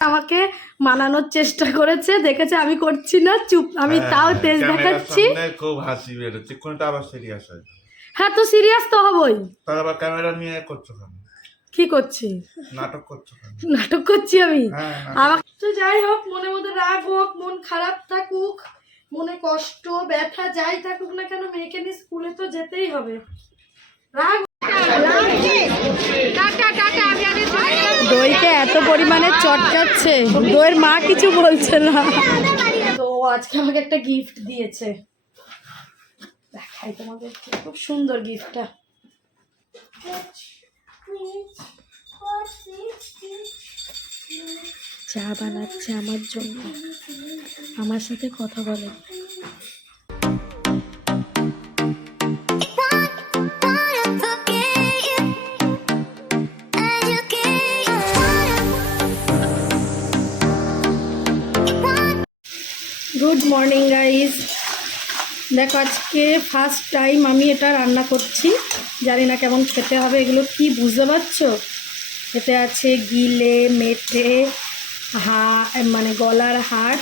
আমাকে মানানোর চেষ্টা করেছে দেখেছে আমি করছি না চুপ আমি তাও তেজ হ্যাঁ, দেখাচ্ছি। খুব হাসি বেরোচ্ছে। কোনটা আবার সিরিয়াস হয়? হ্যাঁ তো সিরিয়াস তো হবই। তার আবার ক্যামেরা নিয়ে করছ কেন? কি করছি? নাটক করছ নাটক করছি আমি? হ্যাঁ আমার তো যাই হোক মনে মধ্যে রাগ হোক মন খারাপ থাকুক মনে কষ্ট ব্যথা যাই থাকুক না কেন মেয়েকে নিয়ে স্কুলে তো যেতেই হবে। রাগ দইকে এত পরিমাণে চটকাচ্ছে। দইয়ের মা কিছু বলছে না। তো আজকে আমাকে একটা গিফট দিয়েছে। দেখাই তোমাদের খুব সুন্দর গিফটটা চা বানাচ্ছে আমার জন্য। আমার সাথে কথা বলে। গুড মর্নিং গাইস দেখো, আজকে ফার্স্ট টাইম আমি এটা রান্না করছি। জানি না কেমন খেতে হবে, এগুলো কি বুঝতে পারছ? এতে আছে গিলে, মেটে, হা মানে গলার হাড়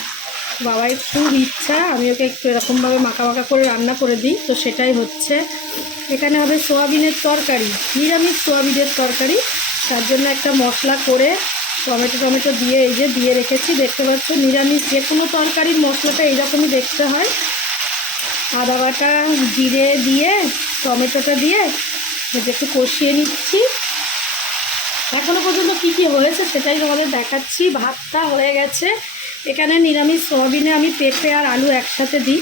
বাবার খুব ইচ্ছা, আমি ওকে একটু এরকমভাবে মাখা মাখা করে রান্না করে দিই, তো সেটাই হচ্ছে। এখানে হবে সোয়াবিনের তরকারি, নিরামিষ সোয়াবিনের তরকারি। তার জন্য একটা মশলা করে টমেটো টমেটো দিয়ে এই যে দিয়ে রেখেছি, দেখতে পাচ্ছ, নিরামিষ যে কোনো তরকারির মশলাটা এইরকমই দেখতে হয়। আদা বাটা জিরে দিয়ে, টমেটোটা দিয়ে একটু কষিয়ে নিচ্ছি। এখনও পর্যন্ত কি কি হয়েছে সেটাই তোমাদের দেখাচ্ছি। ভাতটা হয়ে গেছে। এখানে নিরামিষ সোয়াবিনে আমি পেঁপে আর আলু একসাথে দিই।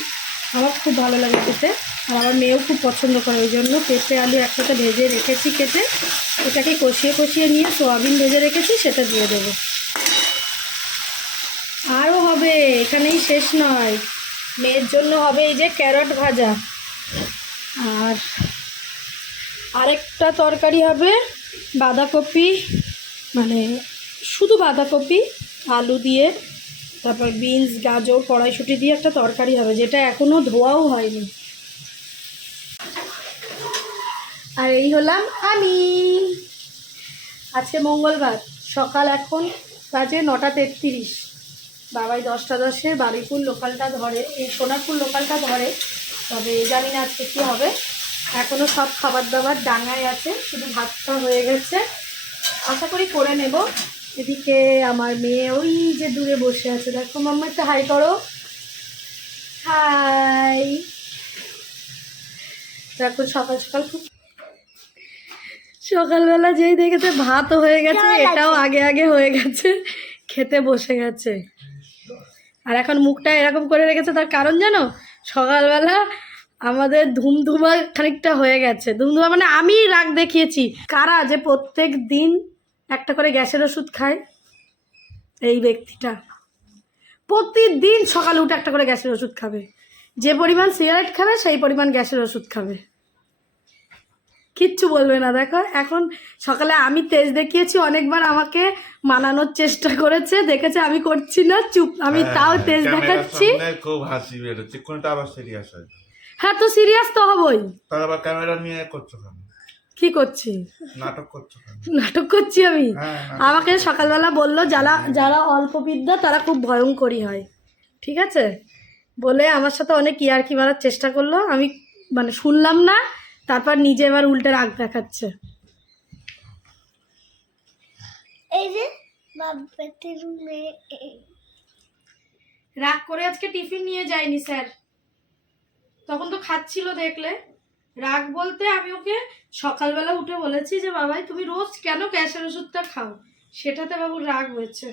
আমার খুব ভালো লাগে খেতে। আর আমার মেয়েও খুব পছন্দ করে, ওই জন্য পেঁপে, আলু একসাথে ভেজে রেখেছি কেটে, এটাকে কষিয়ে কষিয়ে নিয়ে সোয়াবিন ভেজে রেখেছি, সেটা দিয়ে দেবো। আরও হবে, এখানেই শেষ নয়। মেয়ের জন্য হবে এই যে ক্যারট ভাজা। আর আরেকটা তরকারি হবে বাঁধাকপি মানে শুধু বাঁধাকপি, আলু দিয়ে, তারপর বিনস, গাজর, কড়াইশুটি দিয়ে একটা তরকারি হবে, যেটা এখনও ধোয়াও হয়নি। আর এই হলাম আমি। আজকে মঙ্গলবার, সকাল এখন বাজে নটা তেত্রিশ। বাবাই দশটা দশে বারুইপুর লোকালটা ধরে, এই সোনারপুর লোকালটা ধরে। তবে জানি না আজকে কী হবে। এখনও সব খাবার দাবার ডাঙায় আছে, শুধু ভাতটা হয়ে গেছে। আশা করি করে নেব। এদিকে আমার মেয়ে ওই যে দূরে বসে আছে। দেখো মাম্মা, একটা হাই করো। হাই। দেখো সকাল সকাল খুব সকালবেলা যেই দেখেছে ভাত হয়ে গেছে এটাও আগে আগে হয়ে গেছে খেতে বসে গেছে। আর এখন মুখটা এরকম করে রেখেছে তার কারণ জানো? সকালবেলা আমাদের ধুমধুমা খানিকটা হয়ে গেছে। ধুমধুমা মানে আমি রাগ দেখিয়েছি। কারা যে প্রত্যেক দিন একটা করে গ্যাসের ওষুধ খায়? এই ব্যক্তিটা। প্রতিদিন সকালে উঠে একটা করে গ্যাসের ওষুধ খাবে। যে পরিমাণ সিগারেট খাবে সেই পরিমাণ গ্যাসের ওষুধ খাবে। কিচ্ছু বলবে না। দেখো এখন সকালে আমি তেজ দেখিয়েছি অনেকবার আমাকে মানানোর চেষ্টা করেছে দেখেছে আমি করছি না চুপ। আমি তাও হ্যাঁ, তেজ দেখাচ্ছি। খুব হাসি বেরোচ্ছে। কোনটা আবার সিরিয়াস হয়? হ্যাঁ তো সিরিয়াস তো হবই। তার আবার ক্যামেরা নিয়ে করছ কেন? কি করছি? নাটক করছ নাটক করছি আমি? হ্যাঁ আমাকে সকালবেলা বলল যারা যারা অল্প বিদ্যা তারা খুব ভয়ঙ্করী হয়। ঠিক আছে? বলে আমার সাথে অনেক ইয়ার্কি মারার চেষ্টা করল। আমি মানে শুনলাম না তারপর নিজে এবার উল্টে রাগ দেখাচ্ছে। এই যে রাগ করে আজকে টিফিন নিয়ে যায়নি স্যার। তখন তো খাচ্ছিল দেখলে। রাগ বলতে আমি ওকে সকালবেলা উঠে বলেছি যে বাবাই তুমি রোজ কেন ক্যাশের ওষুধটা খাও? সেটাতে বাবুর রাগ হয়েছে।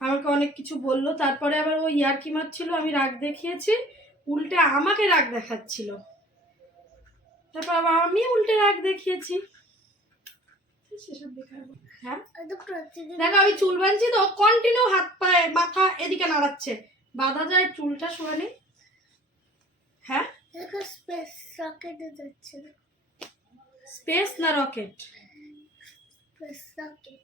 আমাকে অনেক কিছু বলল। তারপরে আবার ও ইয়ার্কি মারছিল আমি রাগ দেখিয়েছি। উল্টে আমাকে রাগ দেখাচ্ছিল। তারপর আবার আমি উল্টে রাগ দেখিয়েছি। সেসব দেখাবো হ্যাঁ? দেখো, আমি চুল বাঁধছি তো কন্টিনিউ হাত পায়ে, মাথা এদিকে নাড়াচ্ছে। বাঁধা যায়, চুলটা শোয়ানি হ্যাঁ? দেখো স্পেস রকেটে যাচ্ছে স্পেস না রকেট স্পেস রকেট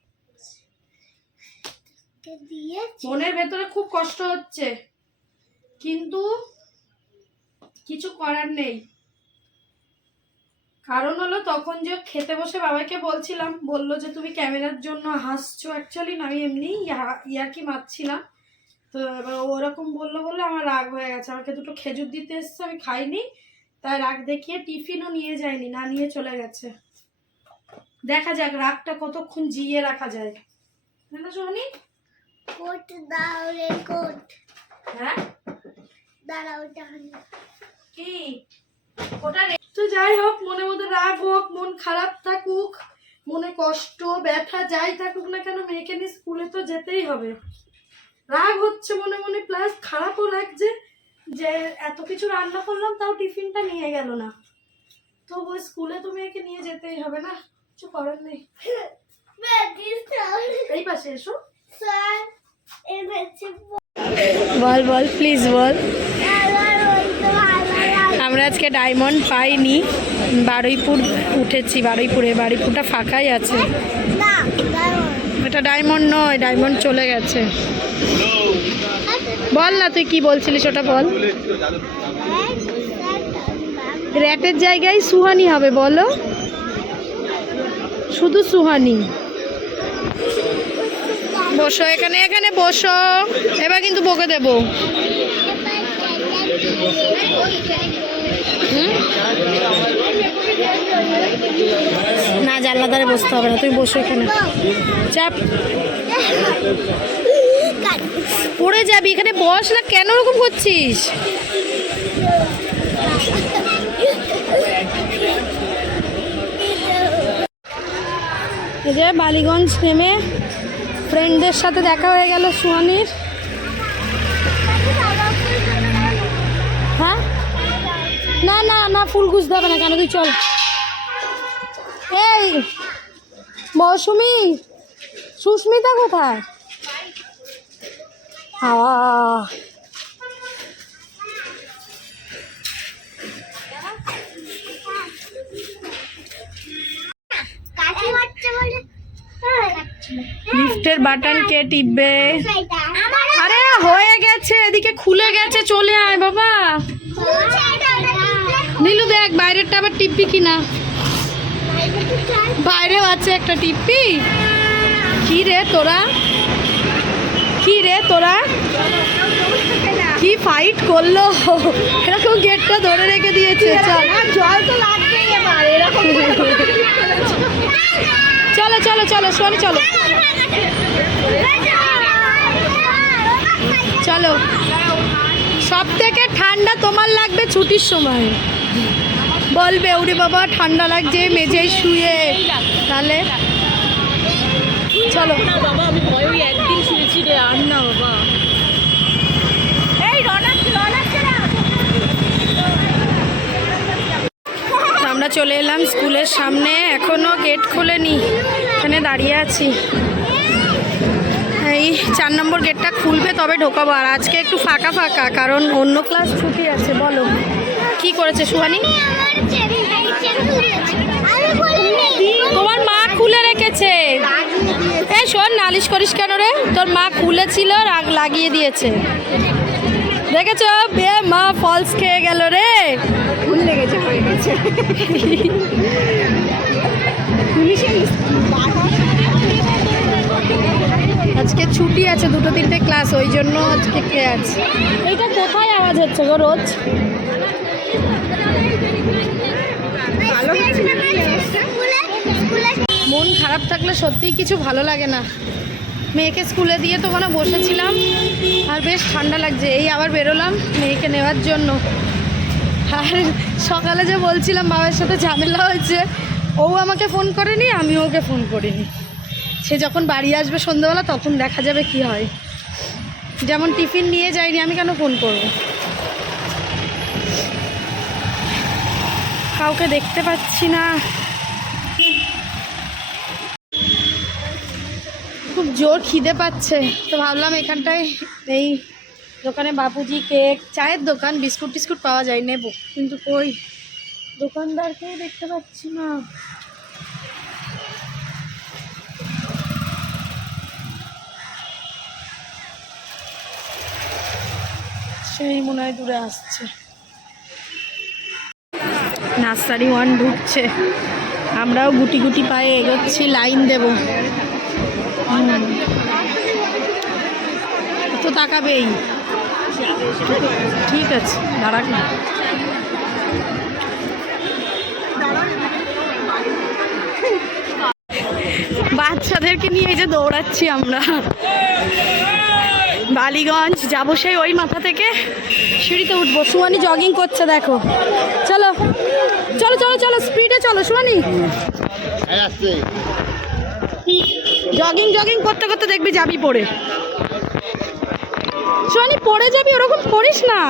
মনের ভেতরে খুব কষ্ট হচ্ছে। কিন্তু কিছু করার নেই। কারণ হলো তখন যে খেতে বসে বাবাকে বলছিলাম বলল যে তুমি ক্যামেরার জন্য হাসছো। অ্যাকচুয়ালি না আমি এমনি ইয়ার্কি মারছিলাম। তো এবার ওরকম বলল বলে আমার রাগ হয়ে গেছে। আমাকে দুটো খেজুর দিতে এসছে আমি খাইনি। তাই রাগ দেখিয়ে টিফিনও নিয়ে যায়নি না নিয়ে চলে গেছে। দেখা যাক রাগটা কতক্ষণ জিয়ে রাখা যায়। না সোহানি? কোট দাও রে কোট। হ্যাঁ? দাঁড়াও কি? ওটা তো যাই হোক মনে মধ্যে রাগ হোক মন খারাপ থাকুক মনে কষ্ট ব্যথা যাই থাকুক না কেন মেয়েকে নিয়ে স্কুলে তো যেতেই হবে। রাগ হচ্ছে মনে মনে প্লাস খারাপও লাগছে যে এত কিছু রান্না করলাম তাও টিফিনটা নিয়ে গেল না। তো ওই স্কুলে তো মেয়েকে নিয়ে যেতেই হবে না কিছু করার নেই. এই পাশে এসো। বল বল প্লিজ বল। আমরা আজকে ডায়মন্ড পাইনি। বারুইপুর উঠেছি, বারুইপুরে। বারুইপুরটা ফাঁকাই আছে। এটা ডায়মন্ড নয় ডায়মন্ড চলে গেছে। বল না, তুই কি বলছিলিস ওটা বল। র্যাটের জায়গায় সুহানি হবে, বলো। শুধু সুহানি। বসো এখানে এখানে বসো। এবার কিন্তু বকে দেবো? না জানলা ধারে বসতে হবে না তুই বসো এখানে। চাপ। পড়ে যাবি, এখানে বস না, কেন ওরকম করছিস? যে বালিগঞ্জ নেমে ফ্রেন্ডদের সাথে দেখা হয়ে গেল সুহানির। না না না ফুল গুছতে হবে না কেন? তুই চল। এই মৌসুমি সুস্মিতা কোথায়? হাওয়া। লিফটের বাটন কে টিপবে? আরে হয়ে গেছে এদিকে খুলে গেছে চলে আয় বাবা। নীলু দেখ বাইরেরটা আবার টিপবি কিনা? বাইরেও আছে একটা টিপবি? কি রে তোরা? কি রে তোরা? কি ফাইট করল? এরকম গেটটা ধরে রেখে দিয়েছে চল। জল তো লাগবেই এবার এরকম চলো চলো চলো সোনি চলো। চলো। সব থেকে ঠান্ডা তোমার লাগবে ছুটির সময়। বলবে উড়ে বাবা ঠান্ডা লাগছে মেঝেই শুয়ে। তাহলে চলো। না বাবা আমি ভয় একদিন শুয়েছি রে আর না বাবা। আমরা চলে এলাম স্কুলের সামনে এখনও গেট খোলেনি এখানে দাঁড়িয়ে আছি। এই চার নম্বর গেটটা খুলবে তবে ঢোকাবো আর আজকে একটু ফাঁকা ফাঁকা কারণ অন্য ক্লাস ছুটি আছে বলো। কি করেছে সুহানি? তোমার মা খুলে রেখেছে। এই শোন নালিশ করিস কেন রে? তোর মা খুলেছিল রাগ লাগিয়ে দিয়েছে। দেখেছ? বে মা ফলস খেয়ে গেল রে। ভুল লেগেছে হয়ে গেছে আজকে ছুটি আছে দুটো তিনটে ক্লাস ওই জন্য আজকে কে আছে। এটা কোথায় আওয়াজ হচ্ছে গো রোজ? মন খারাপ থাকলে সত্যিই কিছু ভালো লাগে না। মেয়েকে স্কুলে দিয়ে তো মানে বসেছিলাম, আর বেশ ঠান্ডা লাগছে। এই আবার বেরোলাম মেয়েকে নেওয়ার জন্য। আর সকালে যে বলছিলাম বাবার সাথে ঝামেলা হয়েছে, ও আমাকে ফোন করেনি, আমি ওকে ফোন করিনি। সে যখন বাড়ি আসবে সন্ধ্যাবেলা, তখন দেখা যাবে কি হয়। যেমন টিফিন নিয়ে যাইনি আমি কেন ফোন করব? কাউকে দেখতে পাচ্ছি না। খুব জোর খিদে পাচ্ছে। তো ভাবলাম এখানটায় এই দোকানে বাপুজি কেক, চায়ের দোকান, বিস্কুট টিস্কুট পাওয়া যায়, নেব। কিন্তু কই? দোকানদারকেও দেখতে পাচ্ছি না। সেই মনে হয় দূরে আসছে। নার্সারি ওয়ান ঢুকছে। আমরাও গুটি গুটি পায়ে এগোচ্ছি, লাইন দেব। তো তাকাবেই ঠিক আছে দাঁড়াক না বাচ্চাদেরকে নিয়ে যে দৌড়াচ্ছি আমরা। বালিগঞ্জ যাব সেই ওই মাথা থেকে। সিঁড়িতে উঠবো। সুয়ানি জগিং করছে দেখো। চলো চলো চলো চলো স্পিডে চলো সুয়ানি জগিং জগিং করতে করতে দেখবি যাবি পড়ে। সুয়ানি পড়ে যাবি ওরকম করিস না।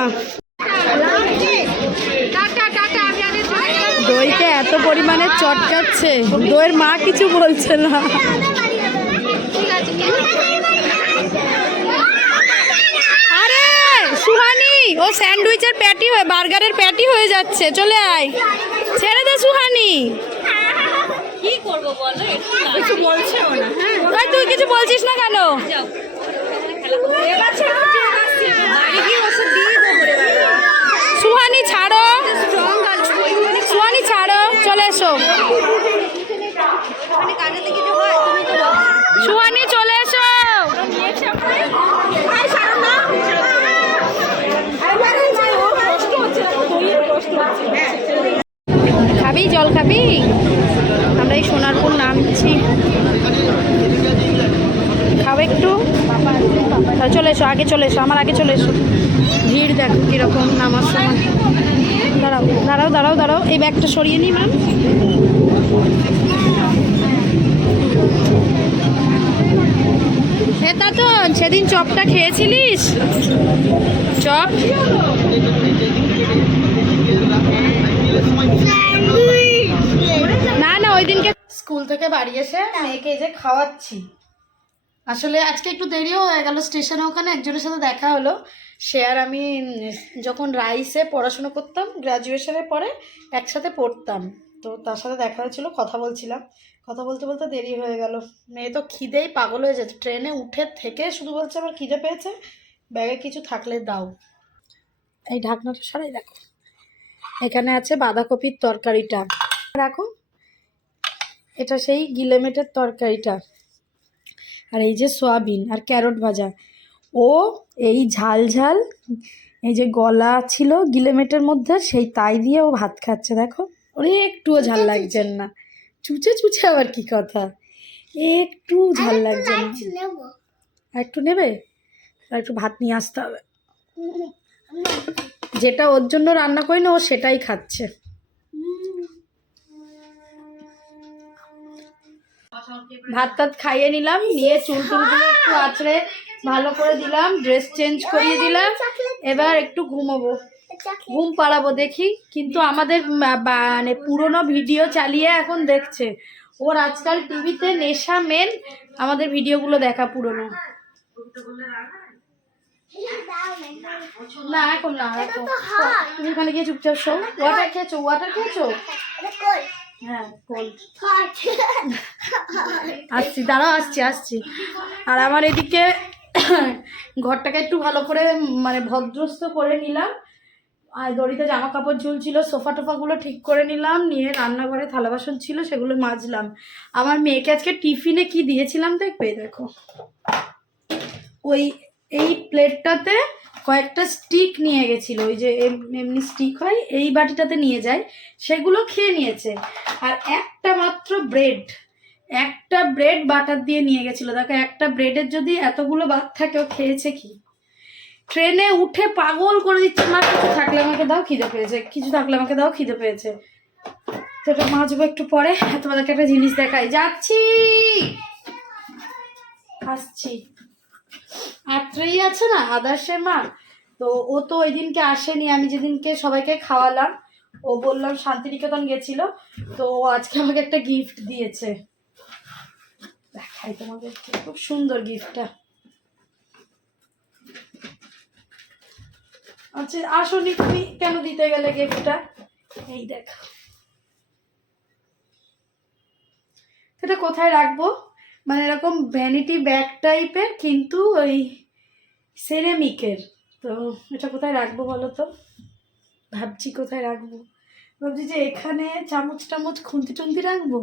দইকে এত পরিমাণে চটকাচ্ছে। দইয়ের মা কিছু বলছে না আরে সুহানি ও স্যান্ডউইচের প্যাটি হয়ে বার্গারের প্যাটি হয়ে যাচ্ছে চলে আয়। ছেড়ে দে সুহানি। কি করব বলো কিছু বলছেও না হ্যাঁ। তুই কিছু বলছিস না কেন? সুহানি ছাড়ো। সুহানি ছাড়ো চলে এসো। বলো। সুহানি জল খাবি? আমরা এই সোনারপুর নামছি। খাও একটু। চলে এসো, আগে চলে এসো, আমার আগে চলে এসো। ভিড় দেখো কীরকম নামার সময়। দাঁড়াও দাঁড়াও দাঁড়াও দাঁড়াও। এই ব্যাগটা সরিয়ে নিই ম্যাম এটা তো সেদিন চপটা খেয়েছিলিস? চপ? না না ওই দিনকে স্কুল থেকে বাড়ি এসে মেয়েকে যে খাওয়াচ্ছি। আসলে আজকে একটু দেরিও হয়ে গেল, স্টেশনে ওখানে একজনের সাথে দেখা হলো। সে আর আমি যখন রাইসে পড়াশুনো করতাম গ্র্যাজুয়েশনের পরে একসাথে পড়তাম। তো তার সাথে দেখা হয়েছিল, কথা বলছিলাম। কথা বলতে বলতে দেরি হয়ে গেল। মেয়ে তো খিদেই পাগল হয়ে যেত। ট্রেনে উঠে থেকে শুধু বলছে, আমার খিদে পেয়েছে, ব্যাগে কিছু থাকলে দাও। এই ঢাকনাটা সরাই দেখো। এখানে আছে বাঁধাকপির তরকারিটা। রাখো এটা সেই গিলেমেটের তরকারিটা। আর এই যে সয়াবিন আর ক্যারট ভাজা। ও এই ঝাল ঝাল এই যে গলা ছিল গিলেমেটের মধ্যে সেই তাই দিয়ে ও ভাত খাচ্ছে দেখো। ওরে একটুও ঝাল লাগছে না। চুচে চুচে আবার কি কথা? একটু ঝাল লাগছে না। আর একটু নেবে? আর একটু ভাত নিয়ে আসতে হবে। যেটা ওর জন্য রান্না করি না ও সেটাই খাচ্ছে। ভাত টাত খাইয়ে নিলাম নিয়ে চুল টুলগুলো একটু আছড়ে ভালো করে দিলাম ড্রেস চেঞ্জ করিয়ে দিলাম। এবার একটু ঘুমোবো। ঘুম পাড়াবো দেখি কিন্তু আমাদের মানে পুরোনো ভিডিও চালিয়ে এখন দেখছে। ওর আজকাল টিভিতে নেশা মেন আমাদের ভিডিওগুলো দেখা পুরোনো। না এখন না। তুমি ওখানে গিয়ে চুপচাপ শো ওয়াটার খেয়েছো? ওয়াটার খেয়েছো? আসছি, দাঁড়াও, আসছি আসছি। আর আমার এদিকে ঘরটাকে একটু ভালো করে মানে ভদ্রস্ত করে নিলাম। আর দড়িতে জামা কাপড় ঝুলছিল, সোফা টোফাগুলো ঠিক করে নিলাম, নিয়ে রান্নাঘরে থালা বাসন ছিল, সেগুলো মাজলাম। আমার মেয়েকে আজকে টিফিনে কি দিয়েছিলাম দেখবে? দেখো। ওই এই প্লেটটাতে কয়েকটা স্টিক নিয়ে গেছিল, ওই যে এম- এমনি স্টিক হয়, এই বাটিটাতে নিয়ে যায়, সেগুলো খেয়ে নিয়েছে। আর একটা মাত্র ব্রেড, একটা ব্রেড বাটার দিয়ে নিয়ে গেছিল। দেখো, একটা ব্রেডের যদি এতগুলো বাদ থাকে, ও খেয়েছে কি? ট্রেনে উঠে পাগল করে দিচ্ছে, মা, কিছু থাকলে আমাকে দাও, খিদে পেয়েছে, কিছু থাকলে আমাকে দাও, খিদে পেয়েছে। তো এটা মাজবো একটু পরে, তোমাদেরকে একটা জিনিস দেখাই। যাচ্ছি! আসছি। আত্রেই আছে না, আদার্সের মা তো ও তো ওই দিনকে আসেনি, আমি যেদিনকে সবাইকে খাওয়ালাম, ও বললাম শান্তিনিকেতন গেছিল, তো ও আজকে আমাকে একটা গিফট দিয়েছে। দেখাই তোমাকে খুব সুন্দর গিফটটা আচ্ছা আসনি তুমি কেন দিতে গেলে গিফটটা এই দেখো। এটা কোথায় রাখব? মানে এরকম ভ্যানিটি ব্যাগ টাইপের কিন্তু ওই সেরেমিকের তো এটা কোথায় রাখব বলো তো? ভাবছি কোথায় রাখব? ভাবছি যে এখানে চামচ টামচ খুন্তি টুন্তি রাখব?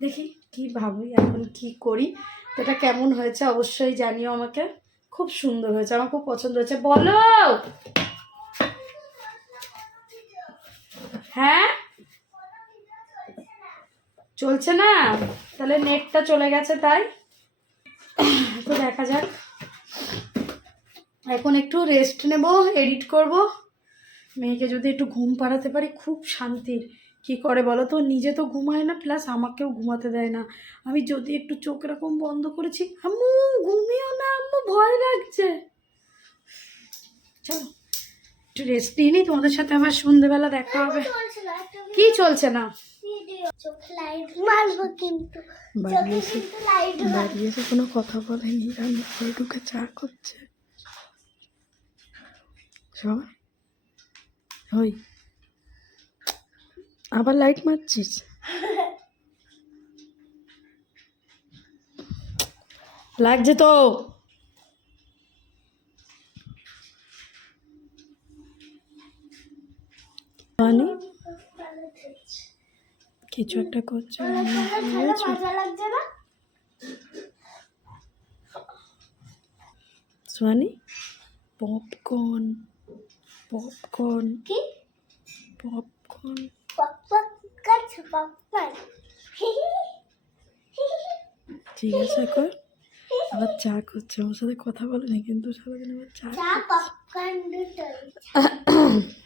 দেখি কি ভাবি, এখন কি করি? তো এটা কেমন হয়েছে অবশ্যই জানিও আমাকে। খুব সুন্দর হয়েছে, আমার খুব পছন্দ হয়েছে। বলো! হ্যাঁ? চলছে না? তাহলে নেটটা চলে গেছে তাই। তো দেখা যাক। এখন একটু রেস্ট নেব এডিট করব। মেয়েকে যদি একটু ঘুম পাড়াতে পারি খুব শান্তির কি করে বলো তো? নিজে তো ঘুমায় না প্লাস আমাকেও ঘুমাতে দেয় না। আমি যদি একটু চোখ এরকম বন্ধ করেছি আম্মু ঘুমিও না আম্মু ভয় লাগছে। চলো একটু রেস্ট নিয়ে নিই তোমাদের সাথে আবার সন্ধেবেলা দেখা হবে। কি চলছে না? বাড়ি এসে কোনো কথা বলেনি রান্না করে ঢুকে চা করছে। সবাই? আবার লাইট মারছিস? লাগছে তো। মানে? কিছু একটা করছে। না সোয়ানি পপকর্ন পপকর্ন কি? পপকর্ন আছে কর আবার চা করছে। আমার সাথে কথা বলে বলেনি কিন্তু সারাদিন আবার চা চা পপকর্ন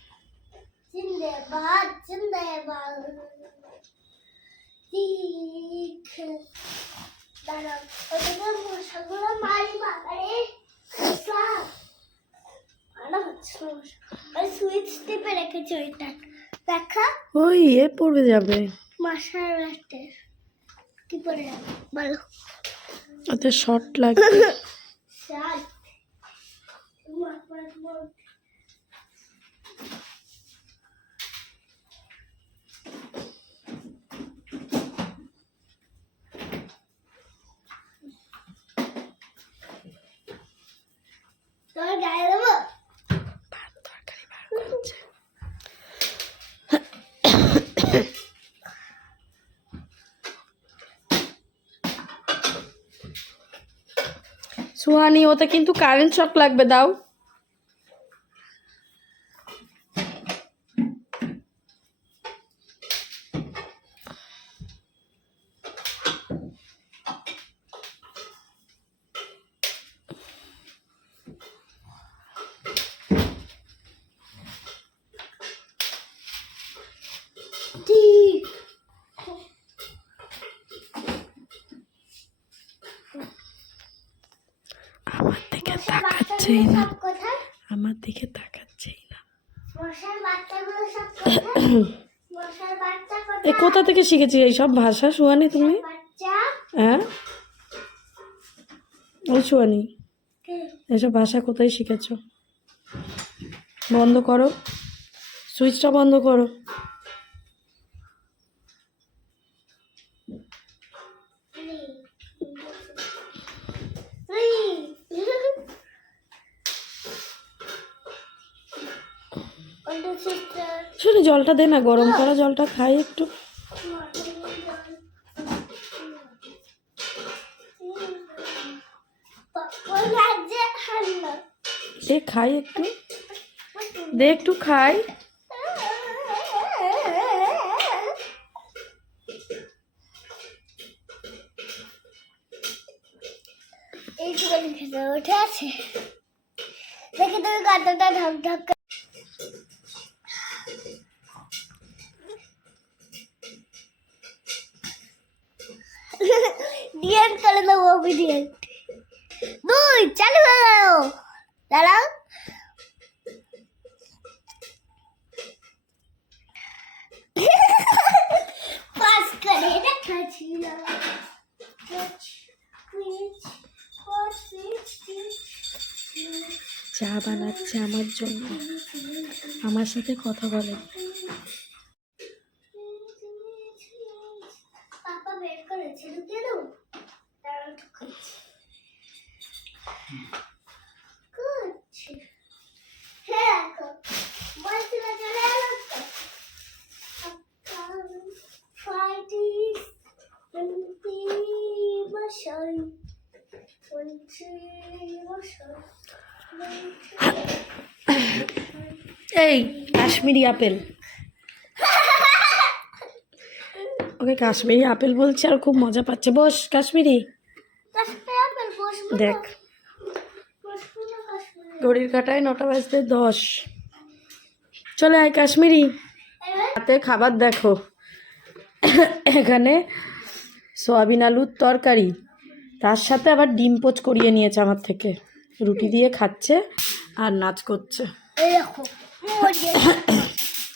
দাঁড়াও। ওটাকে মশাগুলো মারি বাবারে। সাপ হচ্ছে ওই সুইচ টিপে রেখেছি ওইটা। দেখা। ওই এ পড়ে যাবে। মশার ব্যাটে কি পরে যাবে? বলো। ওতে শর্ট লাগবে সুহানি ওতে কিন্তু কারেন্ট শক লাগবে দাও ঠিক আমার দিকে মশার তাকাচ্ছেই বাচ্চাগুলো না সব কোথায় আমার দিকে তাকাচ্ছেই না মশার বাচ্চাগুলো সব কোথায় মশার বাচ্চা এ কোথায় কোথা থেকে শিখেছি এইসব ভাষা সুহানি তুমি? হ্যাঁ? ওই কে? এসব ভাষা কোথায় শিখেছ? বন্ধ করো। সুইচটা বন্ধ করো। শুনে জলটা দে না গরম করা জলটা খাই একটু। দে, খাই একটু। দে, একটু খাই। এইটুখানি খেতে উঠে আছে। দেখি তুমি কতটা ঢক ঢক করে- ডিএন করে দেবো ডিএন দুই চালু হয়ে গেল দাঁড়াও পাস করে দেখাচ্ছিল চা বানাচ্ছে আমার জন্য। আমার সাথে কথা বলে পাপা বের করেছে ঢুকিয়ে দেবো দাঁড়াও ঢুকাচ্ছি করছি হ্যাঁ দেখো বলছি না চলে এলো তো এই Kashmiri apple okay, Kashmiri apple বলছে আর খুব মজা পাচ্ছে। বস, কাশ্মীরি। দেখ। ঘড়ির কাটায় নটা বাজতে দশ। চলে আয় কাশ্মীরি। হাতে খাবার দেখো। এখানে সয়াবিন আলুর তরকারি। তার সাথে আবার ডিম পোচ করিয়ে নিয়েছে আমার থেকে। রুটি দিয়ে খাচ্ছে আর নাচ করছে।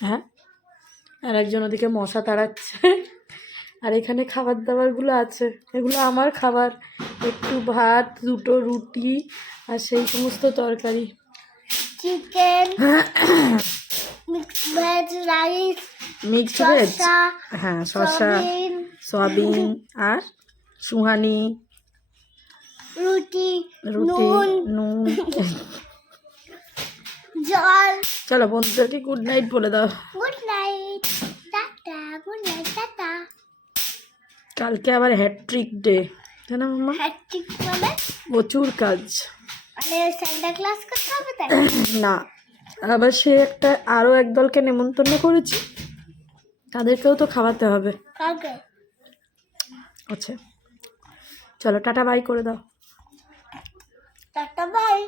হ্যাঁ? আর একজন ওদিকে মশা তাড়াচ্ছে। আর এখানে খাবার দাবারগুলো আছে। এগুলো আমার খাবার। একটু ভাত দুটো রুটি আর সেই সমস্ত তরকারি। Chicken mix veg rice mix veg হ্যাঁ শসা সয়াবিন আর সুহানি রুটি রুটি নুন। জল। চলো বন্ধুদেরকে গুড নাইট বলে দাও। Good night tata good night tata. কালকে আবার হ্যাট্রিক ডে তাই না মাম্মা? হ্যাট্রিক মানে? প্রচুর কাজ। মানে সান্টা ক্লাস করতে হবে তাই? না আবার সে একটা আরও একদলকে নেমন্তন্ন করেছি তাদেরকেও তো খাওয়াতে হবে। কাকে আচ্ছা চলো টাটা বাই করে দাও। Tata bye